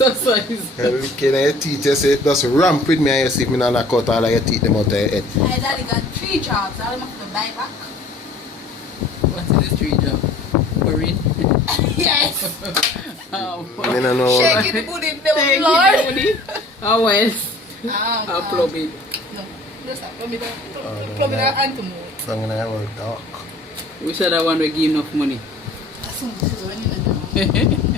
exercise. Can your teeth just say, just ramp with me and you see if me not knock out all of your teeth them out of your head. My daddy got 3 jobs. I'll have to buy back. What's in the street job? Marine? Yes. Oh, I don't know. Shaking the booty, the thank Lord. you, Daddy. How else? I'll plug it. No, just plug it out. Plug it out and to move. So I'm gonna work dark. We said I want to give enough money. As soon as it's running,